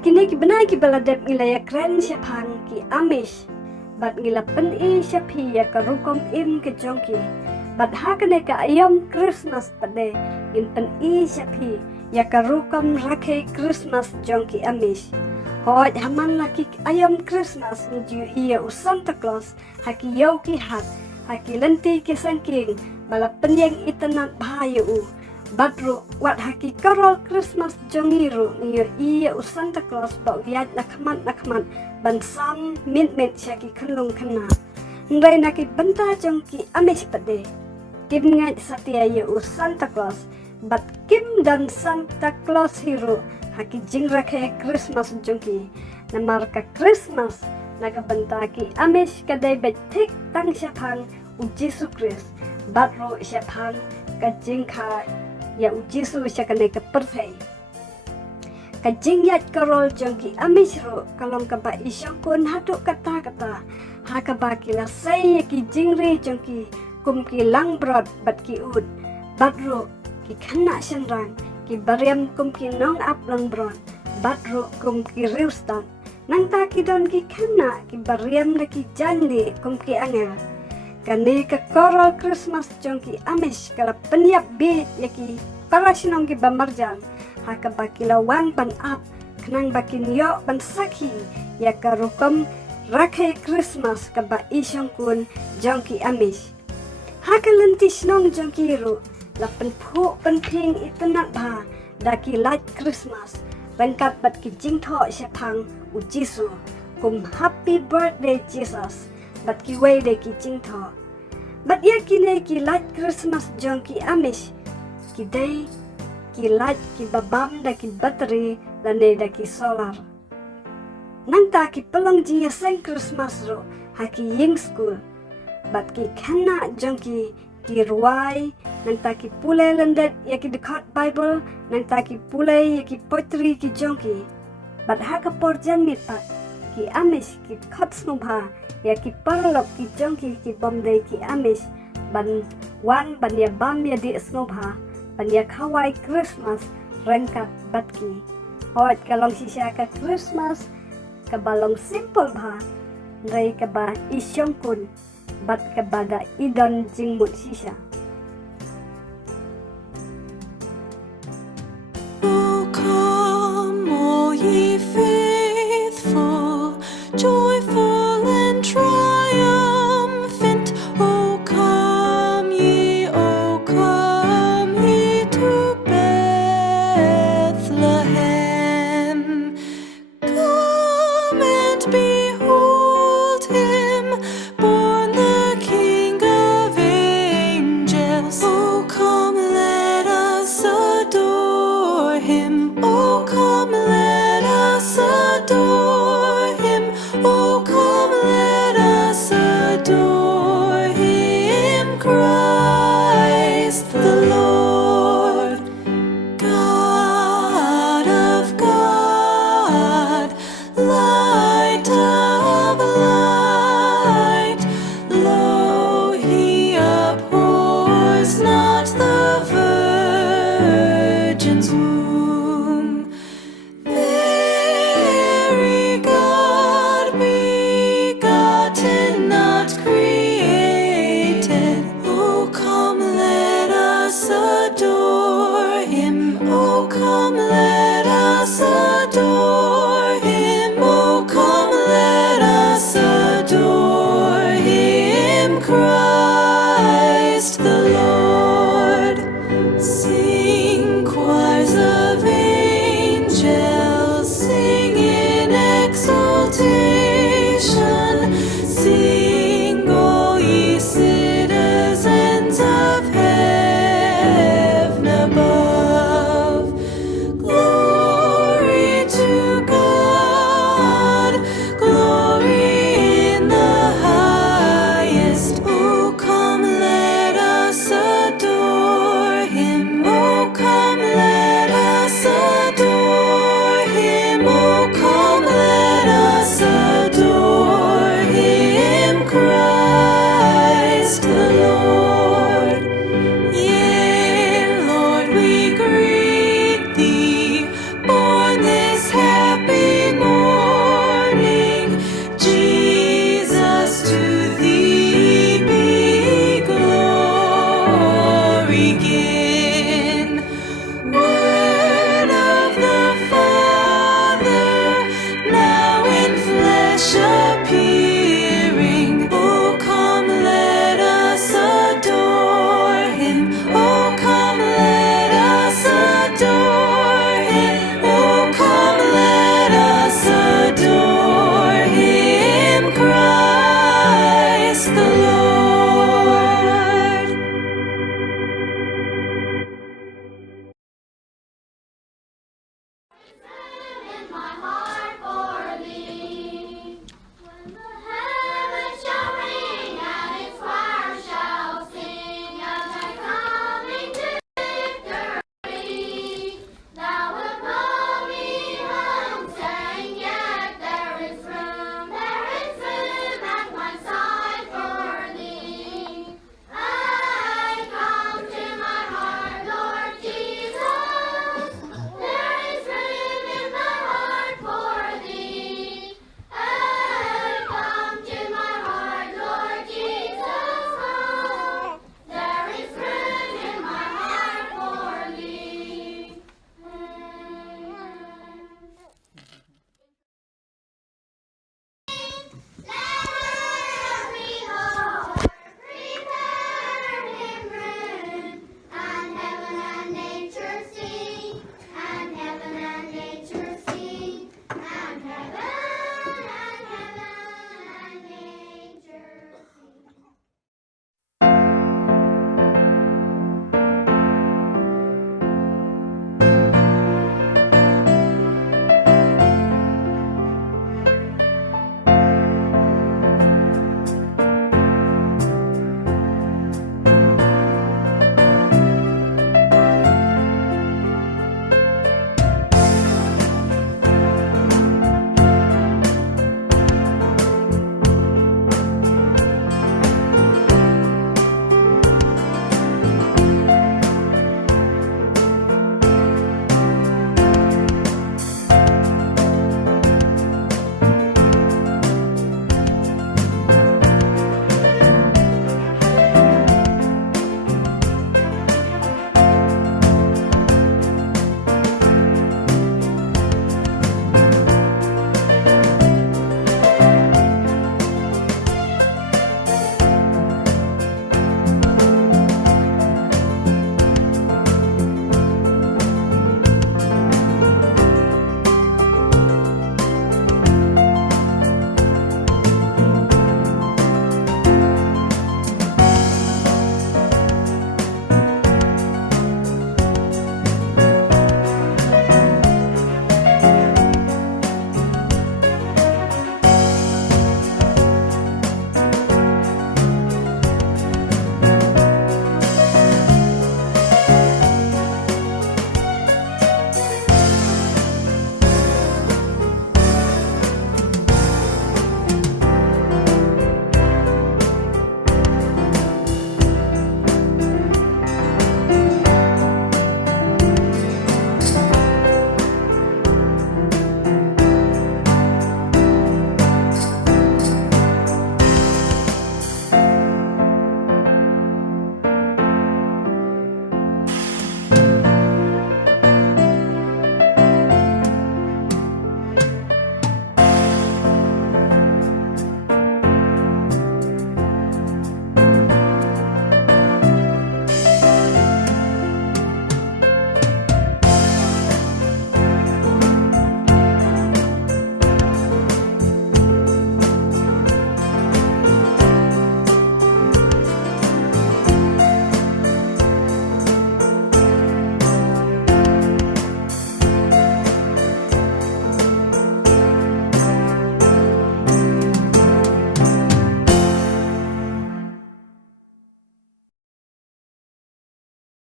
Kini ki benai ki baladep ngila ya kren syapang ki Amish. Bat ngila pen syapi ya ka rukom ke jongki. Bat hakane ka ayam Khristmas pade in pen syapi ya ka rukom rakhe Khristmas jongki Amish. Hoat haman laki ayam Khristmas ni ju iya u Santa Claus haki yau ki hat haki lenti ki sangking bala penyeng itenat bahaya u. Badru wat haki karol Khristmas jongiru niyo iya u Santa Claus ba wiat nakman ban sam mint syaki kendung kena. Ngai naki benta jongki Amish pade. Kim ngait satia iya u Santa Claus bat Kim dan Santa Claus hiru haki jing rakhe Khristmas jongki. Namar ka Khristmas naga benta ki Amish kadai betik tang syapang U Jisu Christ. Badru syapang ka Sngi Kha ya U Jisu syakane ke perthai. Kajing yat karol jongki Amish ro kalong kaba isyakun haduk kata-kata hakaba kila say ki jingri jongki kum ki lang brod bat ki ud badro ki khana shanrang ki bariam kum ki nong ap lang brod badro kum ki riustan nang ta ki don ki khana ki bariam na ki jandi kum ki angel kani ka karol Christmas jongki Amish kala penyap bi yaki para sinong ki bamarjan haka bakila wang ban up kenang bakin yo ban sakhi ya ka rukom rakhe Christmas ka ba isyong kun jongki Amish haka lentis nong jongki ru la penpu penting itenat ba daki light Christmas lengkap bat ki jingtho syapang U Jisu kum happy birthday Jesus bat ki way de ki jingtho bat ya kine ki light Christmas jongki Amish ki day ki light ki babam da ki battery lande da ki solar nang ta ki pelong jing ya seng Christmas ro haki ying school bat ki khana jongki ki ruai nang ta ki pule landet ya ki dekat Bible nang ta ki pule ya ki poetry ki jongki bat haka porjan mit pat ki Amish ki khot snubha ya ki parlok ki jongki ki bomday ki Amish ban wan ban ya bam ya di snubha Panya kawai Christmas rengkat batki. Hoat kalong sisya ka Christmas kabalong simple ba. Ngai kaba isyong kun bat kabada idon jingmut sisya. Oh come all ye faithful, joyful and triumphant. Oh come ye, oh come ye to Bethlehem. Come and behold him, born the King of angels. Oh come let us adore him. Oh come let us adore him. Oh come let us adore him, Christ the Lord. God of God, light of light, lo, he abhors not the virgin's womb. Very God begotten, not created. Oh, come let us adore him. Oh, come let us adore him. Oh, come let us adore him, Christ the Lord. Sing choirs of angels.